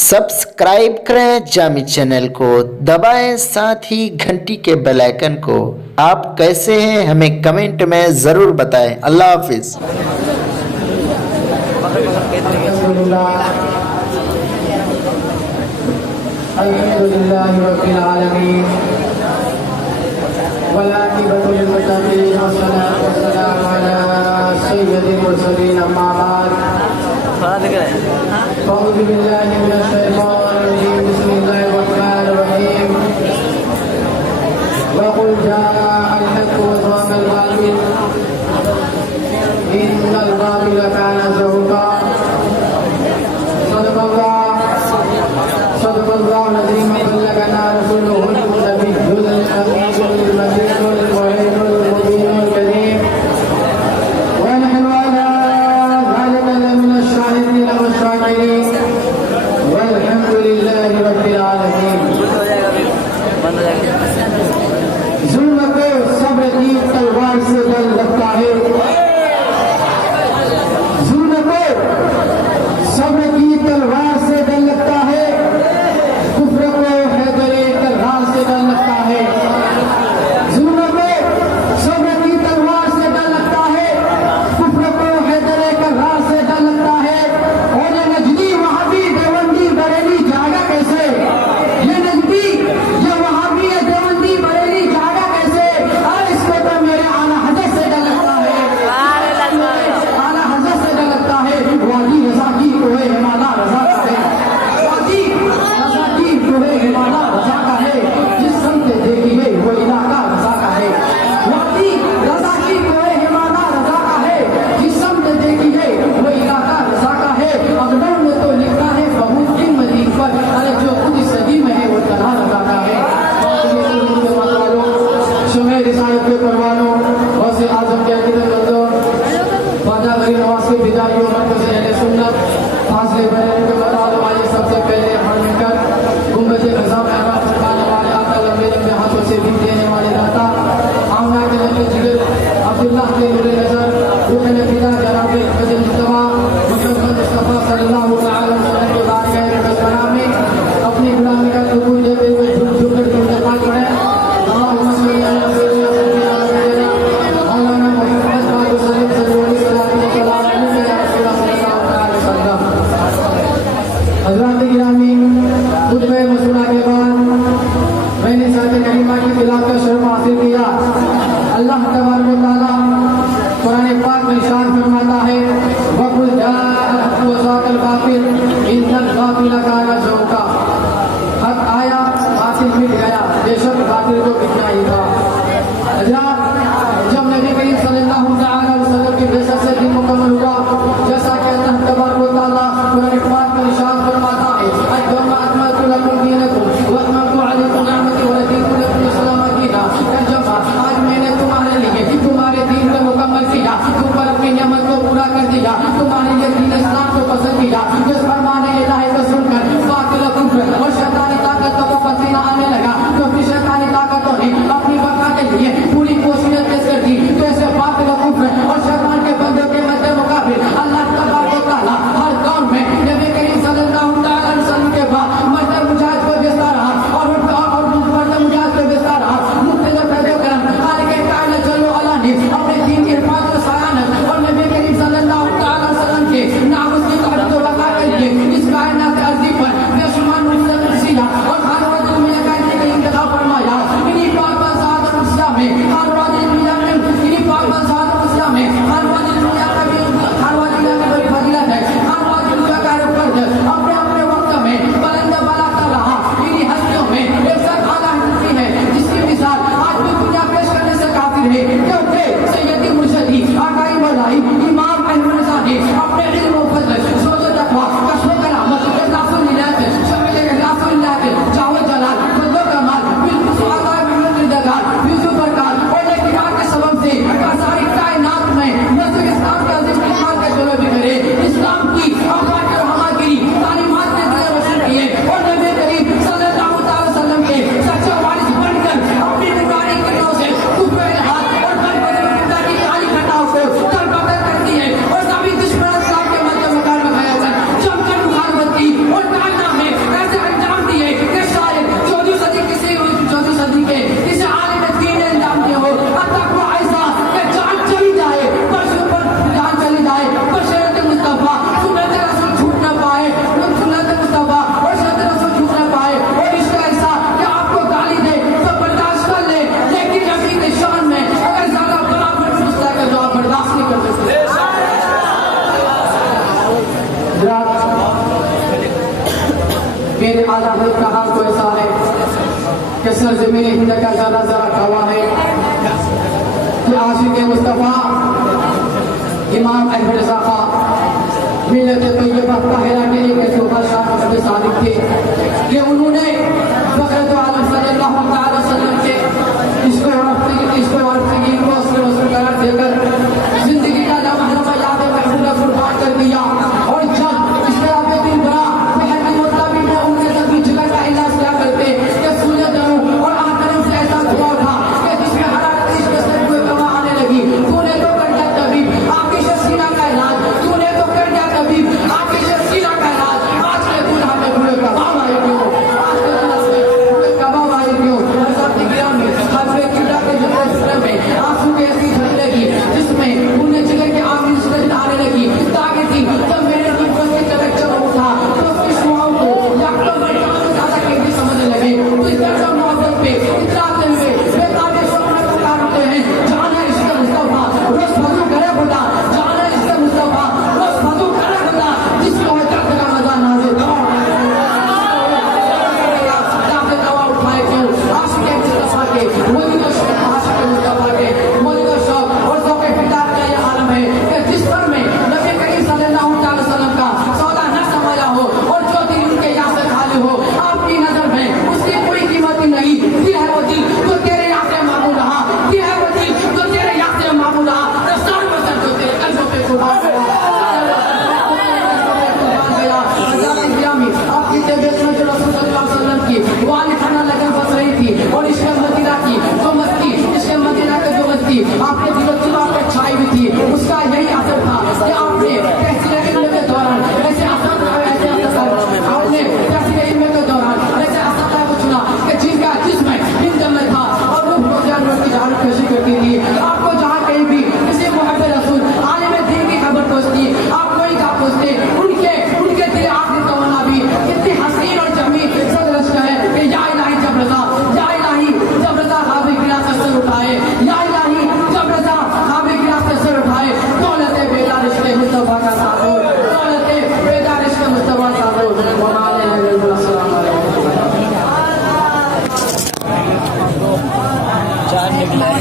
Subscribe करें Jami channel को, दबाएं साथ ही घंटी के बेल आइकन को। आप कैसे हैं हमें कमेंट में ज़रूर बताएं। अल्लाह हाफिज़। अल्हम्दुलिल्लाहि रब्बिल आलमीन वलाकिबतुल मुत्तक़ीन वस्सलातु वस्सलामु अला सय्यिदिल मुरसलीन अम्मा बाद अऊज़ु बिल्लाहि मिनश शैतानिर रजीम बिस्मिल्लाहिर रहमानिर रहीम वक़ुल जाअल हक़्क़ु व ज़हक़ल बातिल इन्नल बातिला काना ज़हूक़ा। सदक़ल्लाहु अज़ीम व बल्लगना रसूलुहुल नबियुल अमीनुल मजीदुल मुबीनुल मुबीनुल करीम व नहनु अला ज़ालिका लमिनश शाहिदीन व शाकिरीन वल्हम्दुलिल्लाहि रब्बिल आलमीन। जुल्म को सब्र की तलवार से डर लगता है, जुल्म को सब्र की तलवार से डर लगता है, कुफ्र को हैदरे तलवार से डर लगता है। जुल्म को सब्र की तलवार से डर लगता है, कुफ्र को हैदरे तलवार से डर लगता है। और ये नजदी वहाबी देवबंदी बरेली जागा कैसे, ये नजदी ये वहाबी देवबंदी बरेली जागा कैसे। और इसको तो मेरे आला हजरत से डर लगता है, आला हजरत से डर लगता है। वादी रजा की कोहे हिमाला रजा का है, वादी रजा की कोहे हिमाला रजा का है। जिस समते देखी है वो इलाका रजा का है, वादी रजा की कोहे हिमाला रजा का है। जिस समते देखी है वो इलाका रजा का है। अकबर ने तो लिखा है बहुत दिन मदीन पर, अरे जो खुद सदी में है वो तन्हा रजा का है। शुमे रिसालत के परवानों और से आजम के अकीदत मंदों ख्वाजा गरीब नवाज के बिदाइयों मरकज़ अहले सुन्नत फाज़िल बरेली के बताओ। आइए सबसे पहले हम मिलकर गुंबद ग़ज़ा में आराम फरमाने वाले आका लंबे लंबे हाथों से भी देने वाले दाता आमना के लंबे जिगर अब्दुल्लाह के नूरे नज़र रुकन पिता जनाब फ़ज़ल मुस्तफ़ा मोहम्मद मुस्तफ़ा सल्लल्लाहु अलैहि वसल्लम के बारगाह मुक़द्दसा में अपनी गुलामी का कबूल देते हुए झुक झुक कर नमाज़ पढ़ें। अल्लाहुम्मा सल्ली अला सय्यिदिना मौलाना मुहम्मद सल्लल्लाहु अलैहि वसल्लम। हज़रात गिरामी, खुतबे मसूरा के बाद मैंने साथ करीमा की तिलावत का शर्फ हासिल किया। अल्लाह तबारक व तआला कुरान पाक में इरशाद फरमाता है वक़ुल जाअल हक़्क़ु व ज़हक़ल बातिल इन्नल बातिला काना ज़हूक़ा। हक आया, बातिल मिट गया, बेशक बातिल को मिटना ही था। हज़रात, जब नबी करीम सल्लल्लाहु अलैहि वसल्लम की बेशक से दिन मुकम्मल हुआ, जैसा कि अल्लाह तबारक व तआला कुरान पाक में इरशाद फरमाता है अल-यौमा अकमलतु लकुम दीनकुम व अतममतु अलैकुम निअमती व रदीतु लकुम इस्लाम दीना। आज मैंने तुम्हारे लिए तुम्हारे दीन को मुकम्मल किया, तुम पर अपनी नियमत को पूरा कर दिया, तुम्हारे लिए दीन इस्लाम को पसंद किया। जिस फरमाने इलाही को सुनकर मेरे आला हज़रत का हाल तो ऐसा है कि सरज़मीन हिंद का ज़रा ज़रा कवा है कि आशिक़ मुस्तफ़ा इमाम अहमद रज़ा खां मिल्लत तैयबा ताहिरा के एक ऐसे बादशाह नबी सादिक थे कि उन्होंने फ़खरुल आलम सल्लल्लाहु अलैहि वसल्लम के इसको करार देकर जिंदगी का लम्हा याद महफूज़ कुर्बान कर दिया। और जब इस तरह पे दिन भरा उनके तभी जिगर का इलाज क्या करते कि सूर्य धनु और आंखों से ऐसा धुआं उठा कि जिसमें हरारत से हुए दवा आने लगी। तूने तो कर दिया तबीब आपकी सीना का इलाज, तूने तो कर दिया तबीब आपकी सीना का इलाज। आज के दुल्हा में हुए कबाब आए क्यों, आज के दुल्हा में हुए कबाब आए क्यों। साथी गिरामी हमारे किला के जिक्र में आंसू की ऐसी झड़ी लगी जिसमें उन्हें जिगर के आखिरी सूरज आने लगी। ताकि थी तब मेरे दिल पर से चलक चल उठा तो उसकी शुआओं को याकूब ज़्यादा कहती समझने लगे। तो इस तरह मोहब्बत पे इतराते हुए बेताबे स्वप्न पुकारते हैं जाना इश्क़ मुस्तफ़ा रोज़ फजू करे खुदा, जाना इश्क़ मुस्तफ़ा रोज़ फजू करे खुदा, जिसको है दर्द का मज़ा नाज़े दवा उठाए क्यों आशिक़ मुस्तफ़ा के वही तो शौक़ आशिक़ मुस्तफ़ा के वही तो शौक़ और ज़ौक़ फिदा का ये आलम है कि जिस पर में नबी करीम सल्लल्लाहु अलैहि वसल्लम का सौदा न समाया हो और जो दिल उनके यहाँ से खाली हो आपकी नजर में उसकी कोई कीमत ही नहीं। दिल है वो दिल जो तेरे यहाँ से मामूल रहा, दिल है वो दिल जो तेरे यहाँ से मामूल रहा, रफ़्तार बसर जो तेरे कल्बों पे कुर्बान गया। आपकी तबीयत में जो रसूल सल्लल्लाहु अलैहि वसल्लम की वाली खाना लगन बस रही थी और इसके मदीना की जो मस्ती, इसके मदीना की जो मस्ती आपके दिलो दिमाग पे छाई हुई थी, उसका यही असर था कि आपने तहसील इल्म के दौरान ऐसे आपने तहसील इल्म के दौरान ऐसे असर को चुना कि जिनका जिस्म हिंदम में था और रूह को जानवर की जान पेशी करती थी। आपको जहाँ कहीं भी किसी मुहब्बत रसूल आलिम दीन की खबर पहुँचती आप वही कहा पहुँचते। उनके दिल आखिरी तमन्ना भी इतनी हसीन और जमी सदरश का है कि या इलाही जब रज़ा हाबी गिरा से सर उठाए, या इलाही जब रज़ा हाबी गिरा से सर उठाए। दौलत बेदार इश्क़ मुस्तफ़ा का साबो, दौलत बेदार इश्क़ मुस्तफ़ा साबो। चार निकला है।